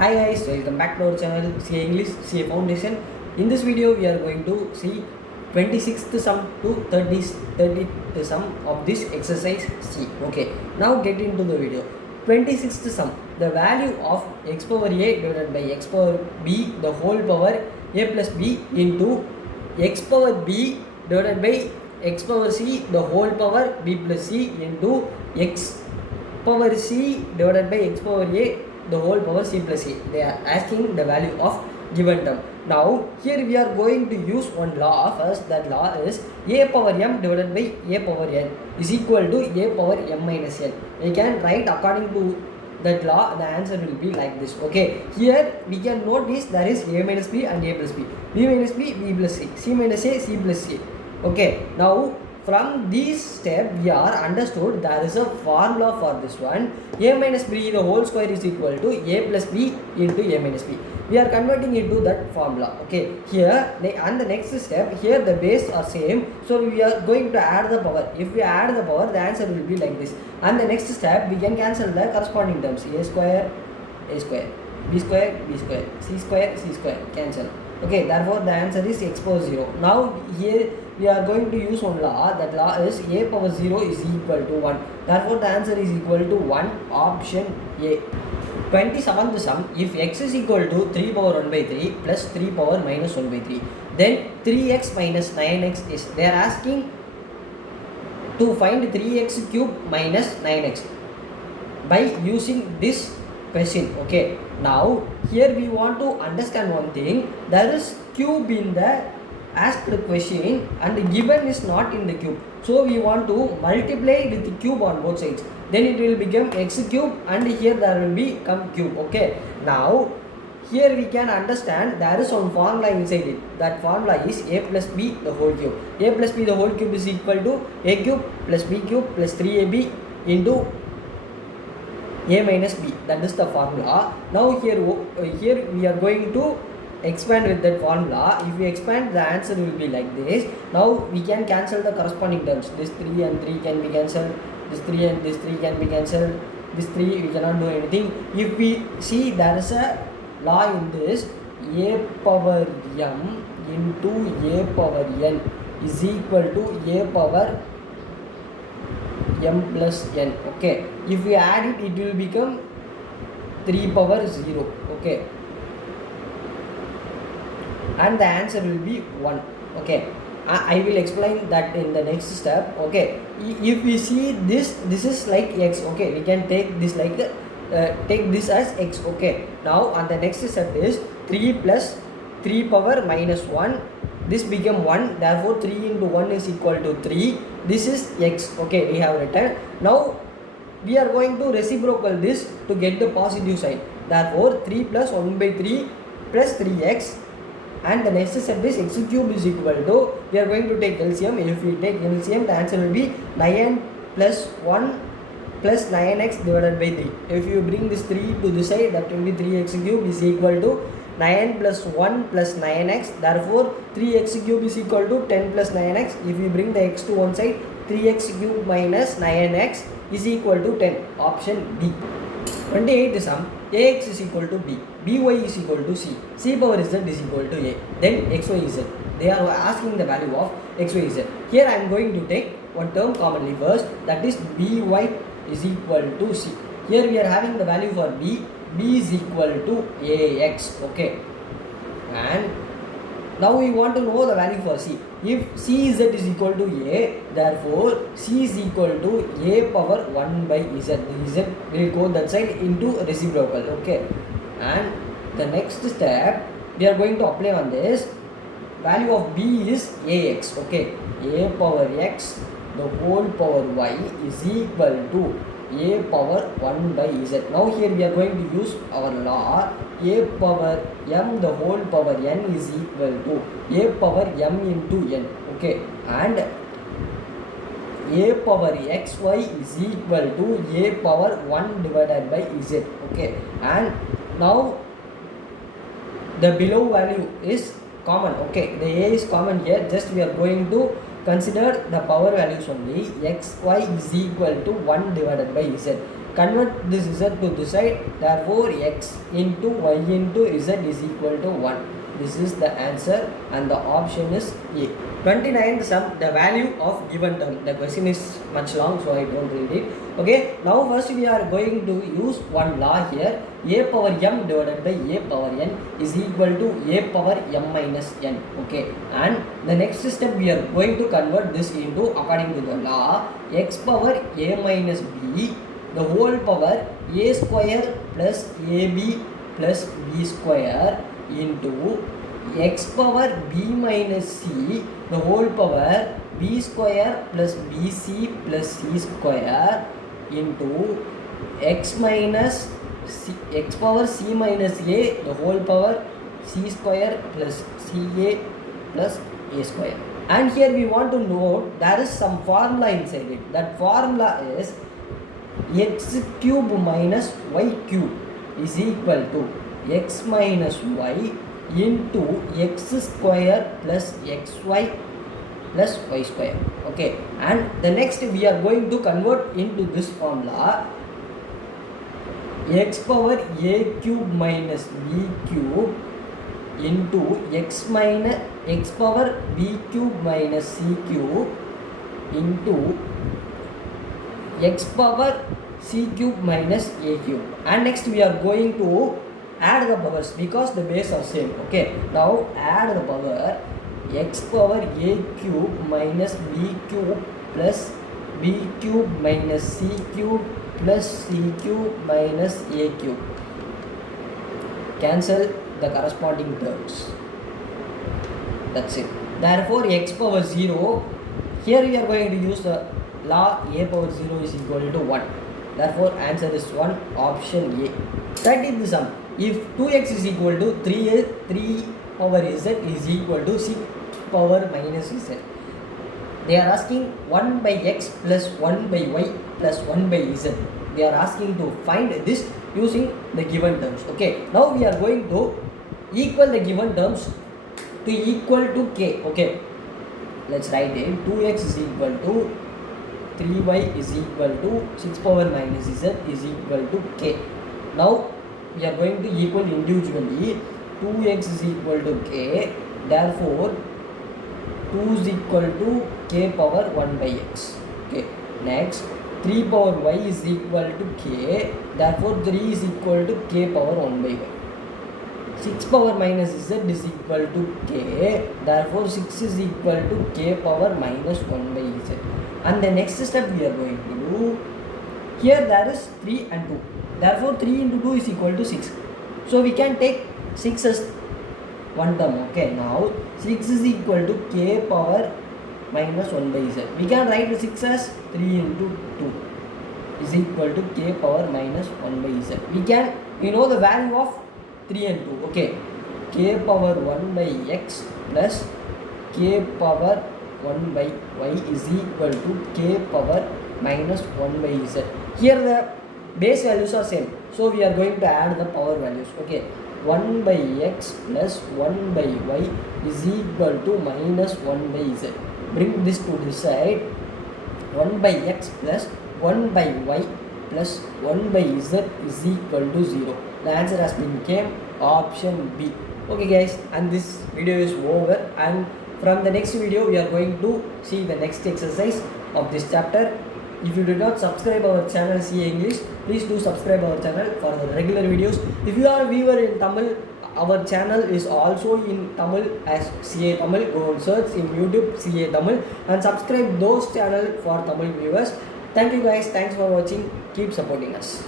Hi guys, welcome back to our channel CA English CA Foundation. In this video, we are going to see 26th sum to 30th sum of this exercise C. Okay, now get into the video. 26th sum, the value of x power a divided by x power b the whole power a plus b into x power b divided by x power c the whole power b plus c into x power c divided by x power a the whole power c plus c. They are asking the value of given term. Now here we are going to use one law. First, that law is a power m divided by a power n is equal to a power m minus n. We can write according to that law. The answer will be like this. Okay, here we can notice there is a minus b and a plus b, b minus b, b plus c, c minus a, c plus c. Okay, now from this step we are understood there is a formula for this one. A minus b the whole square is equal to a plus b into a minus b. We are converting into that formula. Okay, here and the next step, here the base are same, so we are going to add the power. If we add the power, the answer will be like this. And the next step, we can cancel the corresponding terms. A square, b square, b square, c square, cancel. Okay, therefore the answer is x power 0. Now here we are going to use one law. That law is a power 0 is equal to 1. Therefore the answer is equal to 1, option A. 27th sum, if x is equal to 3 power 1 by 3 plus 3 power minus 1 by 3, then 3x minus 9x is, they are asking to find 3x cube minus 9x by using this question. Okay, now here we want to understand one thing. There is cube in the asked question and given is not in the cube, so we want to multiply with the cube on both sides, then it will become x cube and here there will become cube. Okay, now here we can understand there is some formula inside it. That formula is a plus b the whole cube. A plus b the whole cube is equal to a cube plus b cube plus 3ab into a minus b. That is the formula. Now here we are going to expand with that formula. If we expand, the answer will be like this. Now we can cancel the corresponding terms. This 3 and 3 can be cancelled. This 3 and this 3 can be cancelled. This 3 we cannot do anything. If we see, there is a law in this. A power m into a power n is equal to a power m plus n. Okay, if we add it, it will become 3 power 0. Okay, and the answer will be 1. Okay, I will explain that in the next step. Okay, if we see this is like x. Okay, we can take this like take this as x. Okay, now on the next step is 3 plus 3 power minus 1. This become 1, therefore 3 into 1 is equal to 3. This is x. Okay, we have written. Now we are going to reciprocal this to get the positive side. Therefore 3 plus 1 by 3 plus 3x, and the next step is x cube is equal to, we are going to take LCM. If we take LCM, the answer will be 9 plus 1 plus 9x divided by 3. If you bring this 3 to this side, that will be 3x cube is equal to 9 plus 1 plus 9x. Therefore 3x cube is equal to 10 plus 9x. If you bring the x to one side, 3x cube minus 9x is equal to 10. Option D. 28th sum, ax is equal to b, by is equal to c, c power z is equal to a, then xy z. They are asking the value of xy z. Here I am going to take one term commonly first, that is by is equal to c. Here we are having the value for b is equal to ax. Okay, and now we want to know the value for c. If cz is equal to a, therefore c is equal to a power 1 by z. The z will go that side into reciprocal. Okay, and the next step we are going to apply on this. Value of b is ax. Okay, a power x the whole power y is equal to a power 1 by z. Now here we are going to use our law. A power m the whole power n is equal to a power m into n. Okay, and a power xy is equal to a power 1 divided by z. Okay, and now the below value is common. Okay, the a is common here. Just we are going to consider the power values only. Xy is equal to 1 divided by z. convert this z to this side, therefore x into y into z is equal to 1. This is the answer and the option is A. 29th sum, the value of given term. The question is much long, so I don't read it. Okay, now first we are going to use one law here. A power m divided by a power n is equal to a power m minus n. Okay, and the next step we are going to convert this into, according to the law, x power a minus b the whole power a square plus ab plus b square into x power b minus c the whole power b square plus bc plus c square into x minus c, x power c minus a the whole power c square plus ca plus a square. And here we want to note there is some formula inside it. That formula is x cube minus y cube is equal to x minus y into x square plus xy plus y square. Okay, and the next we are going to convert into this formula x power a cube minus b cube into x power b cube minus c cube into x power c cube minus a cube. And next we are going to add the powers because the base are same. Okay, now add the power x power a cube minus b cube plus b cube minus c cube plus c cube minus a cube. Cancel the corresponding terms. That's it. Therefore x power 0, here we are going to use the law a power 0 is equal to 1. Therefore answer is 1, option A. 30th sum, if 2x is equal to 3 power z is equal to 6 power minus z. They are asking 1 by x plus 1 by y plus 1 by z. They are asking to find this using the given terms. Okay, now we are going to equal the given terms to equal to k. Okay, let's write it. 2x is equal to 3y is equal to 6 power minus z is equal to k. Now we are going to equal individually. 2x is equal to k, therefore 2 is equal to k power 1 by x. Okay, next 3 power y is equal to k, therefore 3 is equal to k power 1 by y. 6 power minus z is equal to k, therefore 6 is equal to k power minus 1 by z. And the next step we are going to do, here there is 3 and 2, therefore 3 into 2 is equal to 6. So we can take 6 as one term. Okay, now 6 is equal to k power minus 1 by z. We can write 6 as 3 into 2 is equal to k power minus 1 by z. We know the value of 3 and 2. Okay, k power 1 by x plus k power 1 by y is equal to k power minus 1 by z. Here the base values are same, so we are going to add the power values. Okay, 1 by x plus 1 by y is equal to minus 1 by z. Bring this to this side. 1 by x plus 1 by y plus 1 by z is equal to 0. The answer has been came option B. Okay guys, and this video is over, and from the next video we are going to see the next exercise of this chapter. If you did not subscribe our channel CA English, please do subscribe our channel for the regular videos. If you are a viewer in Tamil, our channel is also in Tamil as CA Tamil. Go and search in YouTube CA Tamil and subscribe those channel for Tamil viewers. Thank you guys. Thanks for watching. Keep supporting us.